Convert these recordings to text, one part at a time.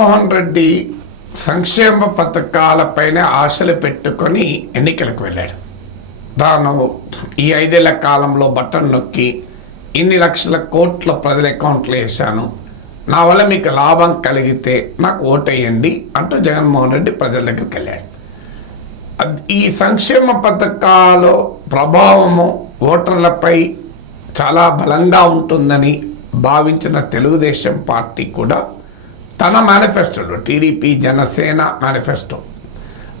జగన్మోహన్ రెడ్డి సంక్షేమ పథకాలపైనే ఆశలు పెట్టుకొని ఎన్నికలకు వెళ్ళాడు. తాను ఈ ఐదేళ్ళ కాలంలో బటన్ నొక్కి ఇన్ని లక్షల కోట్ల ప్రజల అకౌంట్లు వేశాను. నా వల్ల మీకు లాభం కలిగితే నాకు ఓటేయండి అంటూ జగన్మోహన్ రెడ్డి ప్రజల దగ్గరికి వెళ్ళాడు. ఈ సంక్షేమ పథకాల ప్రభావము ఓటర్లపై చాలా బలంగా ఉంటుందని భావించిన తెలుగుదేశం పార్టీ కూడా తన మేనిఫెస్టోలో టీడీపీ జనసేన మేనిఫెస్టో.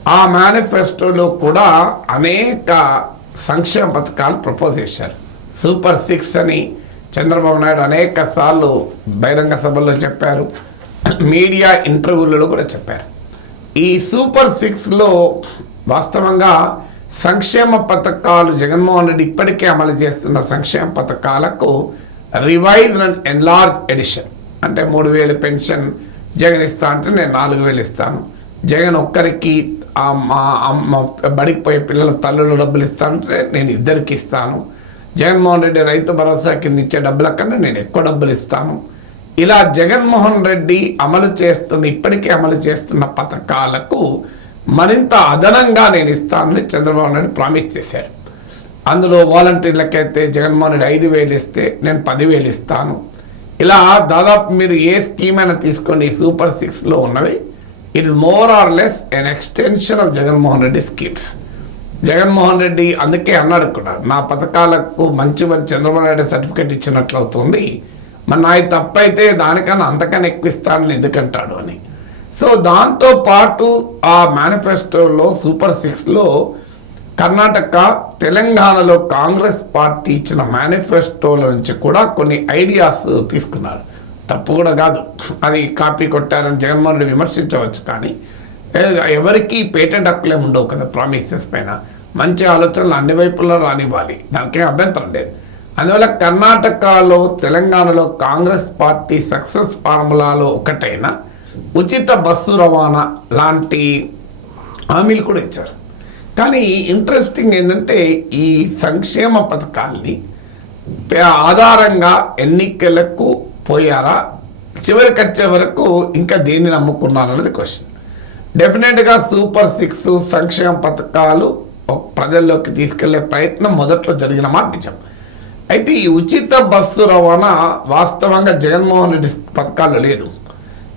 ఆ మేనిఫెస్టోలో కూడా అనేక సంక్షేమ పథకాలు ప్రపోజ్ చేశారు. సూపర్ సిక్స్ అని చంద్రబాబు నాయుడు అనేక సార్లు బహిరంగ సభల్లో చెప్పారు. మీడియా ఇంటర్వ్యూలలో కూడా చెప్పారు. ఈ సూపర్ సిక్స్లో వాస్తవంగా సంక్షేమ పథకాలు జగన్మోహన్ రెడ్డి ఇప్పటికే అమలు చేస్తున్న సంక్షేమ పథకాలకు రివైజ్ అండ్ ఎన్లార్జ్ ఎడిషన్. అంటే మూడు వేలు పెన్షన్ జగన్ ఇస్తా అంటే నేను నాలుగు వేలు ఇస్తాను. జగన్ ఒక్కరికి మా అమ్మ బడికి పోయే పిల్లల తల్లులు డబ్బులు ఇస్తానంటే నేను ఇద్దరికి ఇస్తాను. జగన్మోహన్ రెడ్డి రైతు భరోసా కింద ఇచ్చే డబ్బుల కన్నా నేను ఎక్కువ డబ్బులు ఇస్తాను. ఇలా జగన్మోహన్ రెడ్డి అమలు చేస్తున్న ఇప్పటికే అమలు చేస్తున్న పథకాలకు మరింత అదనంగా నేను ఇస్తానని చంద్రబాబు నాయుడు ప్రామిస్ చేశారు. అందులో వాలంటీర్లకైతే జగన్మోహన్ రెడ్డి ఐదు వేలు ఇస్తే నేను పదివేలు ఇస్తాను. ఇలా దాదాపు మీరు ఏ స్కీమ్ అయినా తీసుకోండి సూపర్ సిక్స్లో ఉన్నవి. It is more or less an extension of Jaganmohan Reddy schemes Jaganmohan Reddy అందుకే అన్నాడు కూడా నా పథకాలకు మంచి మంచి చంద్రబాబు నాయుడు సర్టిఫికేట్ ఇచ్చినట్లు అవుతుంది మరి నాది తప్పైతే దానికన్నా అంతకన్నా ఎక్కువ ఇస్తానని ఎందుకంటాడు అని. సో దాంతో పాటు ఆ మేనిఫెస్టోలో సూపర్ సిక్స్లో కర్ణాటక తెలంగాణలో కాంగ్రెస్ పార్టీ ఇచ్చిన మేనిఫెస్టోల నుంచి కూడా కొన్ని ఐడియాస్ తీసుకున్నారు. తప్పు కూడా కాదు. అది కాపీ కొట్టారని జగన్మోహన్ రెడ్డి విమర్శించవచ్చు కానీ ఎవరికి పేటెంట్ హక్కులే ఉండవు కదా ప్రామిసెస్ పైన. మంచి ఆలోచనలు అన్ని వైపుల్లో రానివ్వాలి. దానికేం అభ్యంతరం లేదు. అందువల్ల కర్ణాటకలో తెలంగాణలో కాంగ్రెస్ పార్టీ సక్సెస్ ఫార్ములాలో ఒకటైన ఉచిత బస్సు రవాణా లాంటి హామీలు కూడా ఇచ్చారు. కానీ ఇంట్రెస్టింగ్ ఏంటంటే ఈ సంక్షేమ పథకాల్ని ఆధారంగా ఎన్నికలకు పోయారా? చివరికి వచ్చే వరకు ఇంకా దేన్ని నమ్ముకున్నారు అనేది క్వశ్చన్ డెఫినెట్గా సూపర్ సిక్స్ సంక్షేమ పథకాలు ప్రజల్లోకి తీసుకెళ్ళే ప్రయత్నం మొదట్లో జరిగిన మాట నిజం. అయితే ఈ ఉచిత బస్సు రవాణా వాస్తవంగా జగన్మోహన్ రెడ్డి పథకాలు లేదు.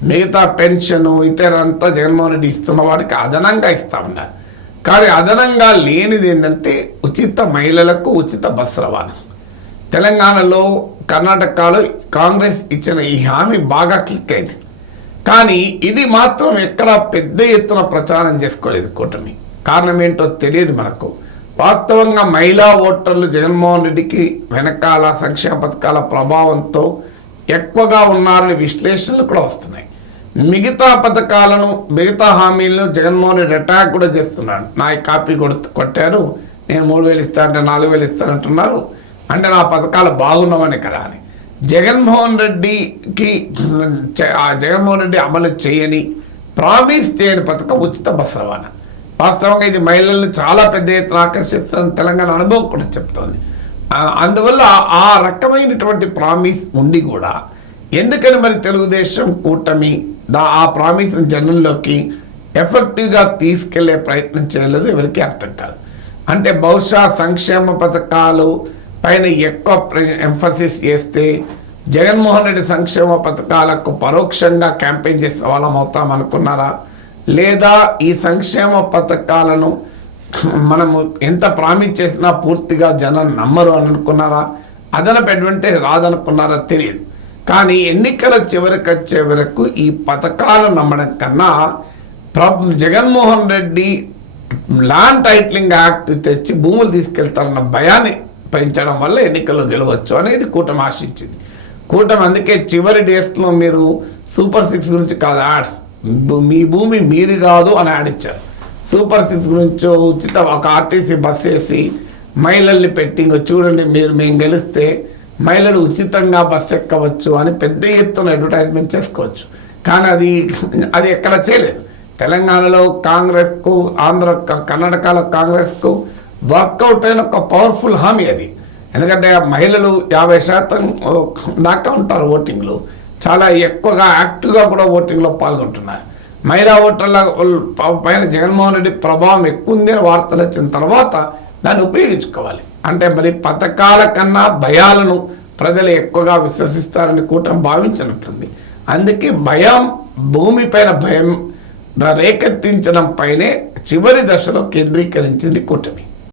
మిగతా పెన్షన్ ఇతరంతా జగన్మోహన్ రెడ్డి ఇస్తున్న వాడికి అదనంగా ఇస్తామన్నారు కానీ అదనంగా లేనిది ఏంటంటే ఉచిత మహిళలకు ఉచిత బస్ రవాణా. తెలంగాణలో కర్ణాటకలో కాంగ్రెస్ ఇచ్చిన ఈ హామీ బాగా క్లిక్ అయింది. కానీ ఇది మాత్రం ఎక్కడా పెద్ద ఎత్తున ప్రచారం చేసుకోలేదు కూటమి. కారణం ఏంటో తెలియదు మనకు. వాస్తవంగా మహిళా ఓటర్లు జగన్మోహన్ రెడ్డికి వెనకాల సంక్షేమ పథకాల ప్రభావంతో ఎక్కువగా ఉన్నారని విశ్లేషణలు కూడా వస్తున్నాయి. మిగతా పథకాలను మిగతా హామీలను జగన్మోహన్ రెడ్డి అటాక్ కూడా చేస్తున్నాడు. నా కాపీ కొడుతు కొట్టారు. నేను మూడు వేలు ఇస్తా అంటే నాలుగు వేలు ఇస్తానంటున్నారు అంటే నా పథకాలు బాగున్నామని కదా అని. జగన్మోహన్ రెడ్డికి ఆ జగన్మోహన్ రెడ్డి అమలు చేయని ప్రామిస్ చేయని పథకం ఉచిత బస్ రవాణా. వాస్తవంగా ఇది మహిళలను చాలా పెద్ద ఎత్తున ఆకర్షిస్తుంది తెలంగాణ అనుభవం కూడా చెప్తోంది. అందువల్ల ఆ రకమైనటువంటి ప్రామిస్ ఉండి కూడా ఎందుకని మరి తెలుగుదేశం కూటమి దా ఆ ప్రామిస్ జనంలోకి ఎఫెక్టివ్గా తీసుకెళ్ళే ప్రయత్నం చేయలేదు ఎవరికి అర్థం కాదు. అంటే బహుశా సంక్షేమ పథకాలు పైన ఎక్కువ ఎంఫసిస్ చేస్తే జగన్మోహన్ రెడ్డి సంక్షేమ పథకాలకు పరోక్షంగా క్యాంపెయిన్ చేసిన వాళ్ళం అవుతాం అనుకున్నారా? లేదా ఈ సంక్షేమ పథకాలను మనము ఎంత ప్రామిస్ చేసినా పూర్తిగా జనం నమ్మరు అని అనుకున్నారా? అదనపు అడ్వాంటేజ్ రాదనుకున్నారా? తెలియదు. కానీ ఎన్నికల చివరికి వచ్చే వరకు ఈ పథకాలు నమ్మడం కన్నా ప్ర- Jaganmohan Reddy land titling act తెచ్చి భూములు తీసుకెళ్తారన్న భయాన్ని పెంచడం వల్ల ఎన్నికల్లో గెలవచ్చు అనేది కూటమి ఆశించింది. కూటమి అందుకే చివరి డేస్లో మీరు సూపర్ సిక్స్ గురించి కాదు యాడ్స్. మీ భూమి మీది కాదు అని యాడ్ ఇచ్చారు. సూపర్ సిక్స్ గురించి ఉచిత ఒక ఆర్టీసీ బస్ వేసి మహిళల్ని పెట్టి ఇంకో చూడండి మీరు మేము గెలిస్తే మహిళలు ఉచితంగా బస్ ఎక్కవచ్చు అని పెద్ద ఎత్తున అడ్వర్టైజ్మెంట్ చేసుకోవచ్చు. కానీ అది అది ఎక్కడ చేయలేదు. తెలంగాణలో కాంగ్రెస్కు ఆంధ్ర కర్ణాటకలో కాంగ్రెస్కు వర్కౌట్ అయిన ఒక పవర్ఫుల్ హామీ అది. ఎందుకంటే మహిళలు యాభై శాతం దాకా ఉంటారు ఓటింగ్లో. చాలా ఎక్కువగా యాక్టివ్గా కూడా ఓటింగ్లో పాల్గొంటున్నారు. మహిళా ఓటర్లో ఓటర్ల పైన జగన్మోహన్ రెడ్డి ప్రభావం ఎక్కువ ఉంది అని వార్తలు వచ్చిన తర్వాత దాన్ని ఉపయోగించుకోవాలి. అంటే మరి పథకాల కన్నా భయాలను ప్రజలు ఎక్కువగా విశ్వసిస్తారని కూటమి భావించినట్లుంది. అందుకే భయం భూమిపైన భయం రేకెత్తించడం పైనే చివరి దశలో కేంద్రీకరించింది కూటమి.